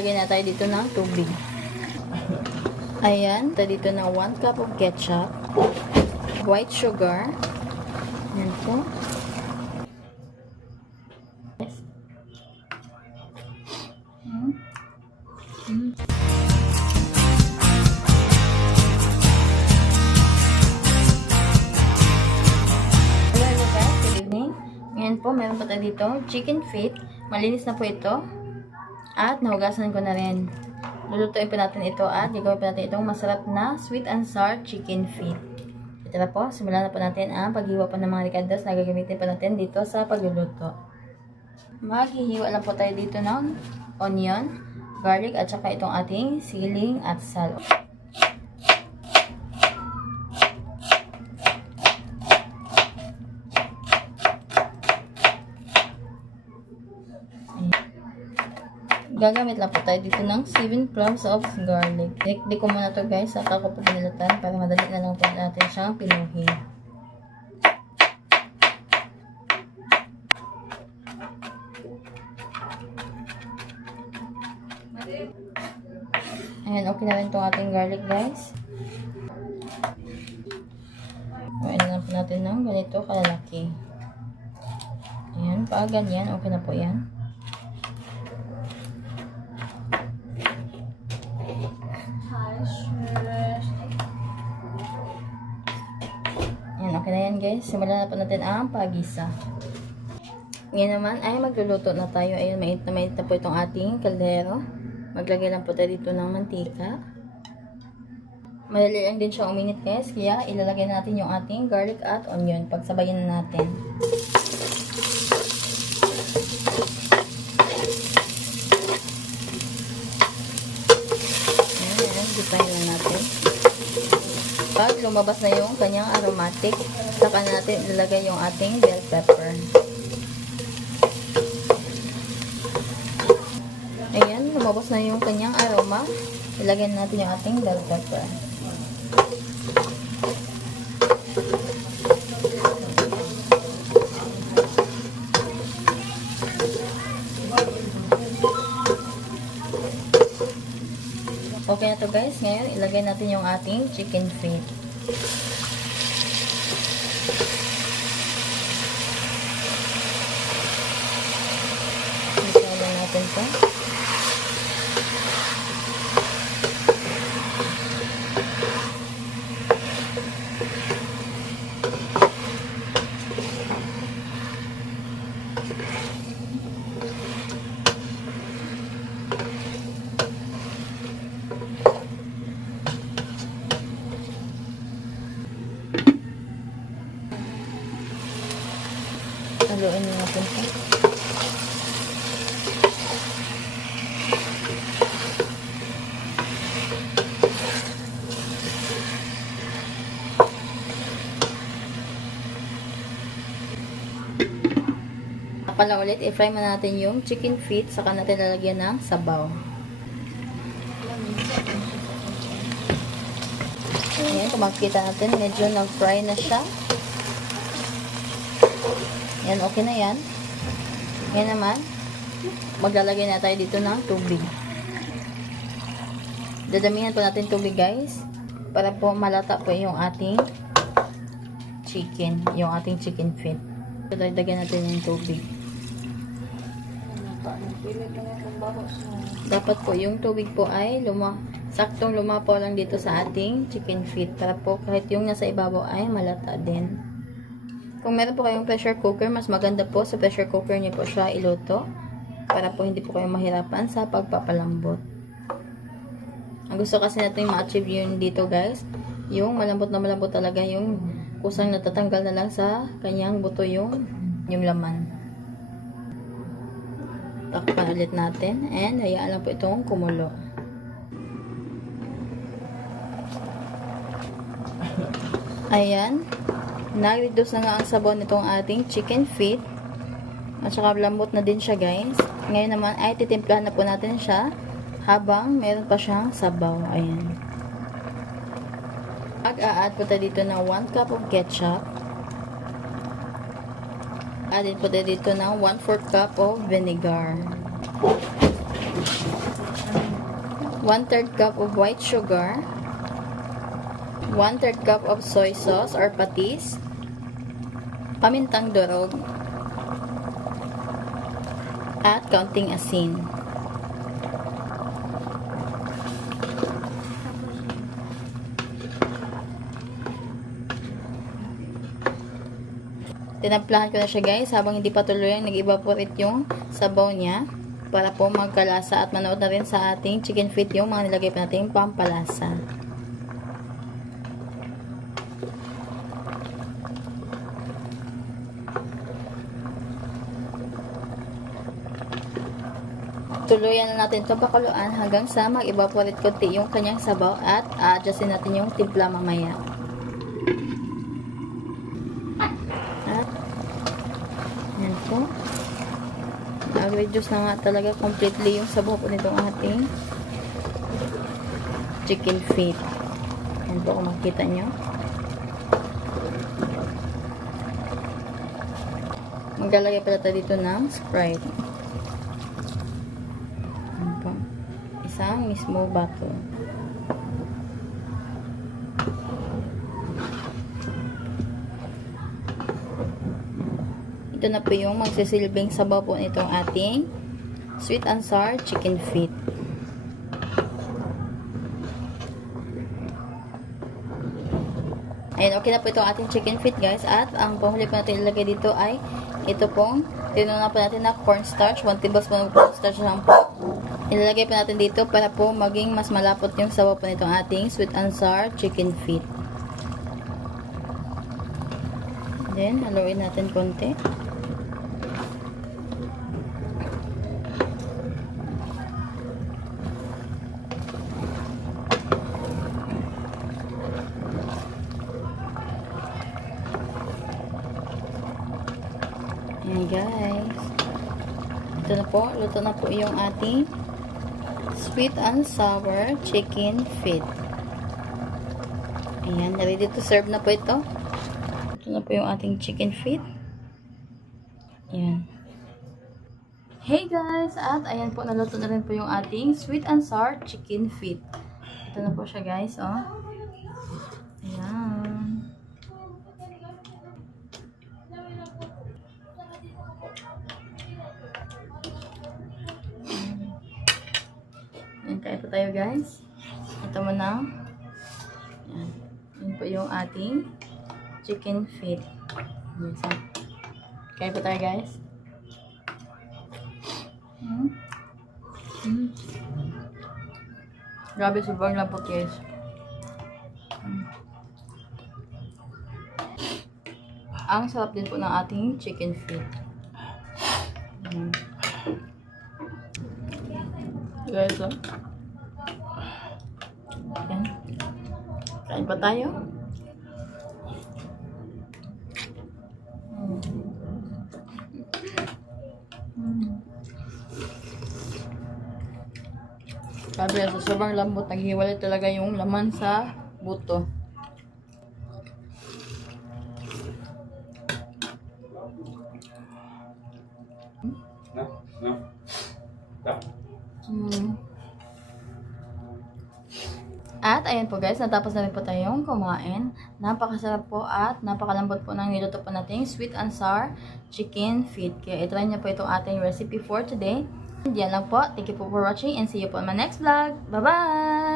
maglalagay na tayo dito ng tubig. Ayan, tayo dito na 1 cup of ketchup, white sugar. Ayan po. Ngayon po, meron pa tayo dito, chicken feet. Malinis na po ito. At nahugasan ko na rin. Lulutuin po natin ito at gagawin po natin itong masarap na sweet and sour chicken feet. Ito na po, simulan na po natin ang paghiwa po ng mga ricados na gagamitin po natin dito sa pagluluto. Maghihiwa lang po tayo dito ng onion, garlic at saka itong ating siling at salo. Gagamit lang po tayo dito ng 7 cloves of garlic. Di ko muna to guys, saka ko po binilatan para madali na lang po natin siyang pinuhin. Ayan, okay na rin itong ating garlic guys. Ayan lang po natin ng ganito kalalaki. Ayan, pag ganyan, okay na po yan. Ayan, okay na yan guys. Simulan na po natin ang pagisa. Ngayon naman ay magluluto na tayo. Ayan, mainit na po itong ating kaldero. Maglagay lang po tayo dito ng mantika. Madali lang din siya uminit guys. Kaya ilalagay natin yung ating garlic at onion. Pagsabayin na natin. Ayan, gisahin na natin. Pag lumabas na yung kanyang aromatic, saka natin ilalagay yung ating bell pepper. Ayan, lumabas na yung kanyang aroma. Ilagay natin yung ating bell pepper. Okay na to guys. Ngayon, ilagay natin yung ating chicken feet. Ilagay natin to. Haluin natin ito. Pala ulit, i-fry man natin yung chicken feet, saka natin lalagyan ng sabaw. Ayan, kung makikita natin, medyo nag-fry na siya. Yan, okay na yan. Ngayon naman, maglalagay na tayo dito ng tubig. Dadamihan po natin tubig guys, para po malata po yung ating chicken, yung ating chicken feet. So, dagdagan natin yung tubig. Dapat po yung tubig po ay saktong lumapaw lang dito sa ating chicken feet, para po kahit yung nasa ibabaw ay malata din. Kung meron po kayong pressure cooker, mas maganda po sa pressure cooker niyo po siya iluto, para po hindi po kayo mahirapan sa pagpapalambot. Ang gusto kasi natin ma-achieve yun dito guys, yung malambot na malambot talaga, yung kusang natatanggal na lang sa kanyang buto yung laman. Takpan ulit natin and hayaan lang po itong kumulo. Ayan. Nag-reduce na nga ang sabaw nitong ating chicken feet. At saka lambot na din siya guys. Ngayon naman ay titimplahan na po natin siya habang meron pa siyang sabaw. Ayan. Mag-a-add po tayo dito ng 1 cup of ketchup. Add po tayo dito ng 1/4 cup of vinegar. 1/3 cup of white sugar, 1/3 cup of soy sauce or patis, pamintang durog, at kaunting asin. Tinamplahan ko na siya guys habang hindi pa tuluyang nag-evaporate yung sabaw niya para po magkalasa at manood na rin sa ating chicken feet yung mga nilagay pa nating pampalasa. Tuluyan na natin ito pakuluan hanggang sa mag-evaporate konti yung kanyang sabaw at adjustin natin yung timpla mamaya. Yan po. Nag-reduce na nga talaga completely yung sabaw po nitong ating chicken feet. Yan po kung makikita nyo. Maglalagay pala tayo dito ng Sprite. Yan po. Isang mismo bottle. Ito na po yung magsisilbing sabaw po nitong ating sweet and sour chicken feet. Ayan, okay na po itong ating chicken feet guys. At ang panghuli po natin ilagay dito ay ito pong tinuna po natin na cornstarch. 1 tablespoon of cornstarch lang po. Ilalagay po natin dito para po maging mas malapot yung sabaw po nitong ating sweet and sour chicken feet. Then, haluin natin konti. Ayan guys. Ito na po. Luto na po yung ating sweet and sour chicken feet. Ayan. Ready to serve na po ito. Ito na po yung ating chicken feet. Ayan. Hey guys! At ayan po. Naluto na rin po yung ating sweet and sour chicken feet. Ito na po siya guys. Oh. Ayan. Kain po tayo guys. Ito mo na. Yan. Yan po yung ating chicken feet. Kain po tayo guys. Grabe, sobrang lambot guys. Ang sarap din po ng ating chicken feet. Guys, oh. Ayan. Kain pa tayo. Sabi sa sobrang lambot, naghiwalay talaga yung laman sa buto. At ayan po guys, natapos na rin po tayong kumain. Napakasarap po at napakalambot po ng niluto po nating sweet and sour chicken feet. Kaya itry niyo po itong ating recipe for today. And yan lang po. Thank you po for watching and see you po in my next vlog. Bye-bye!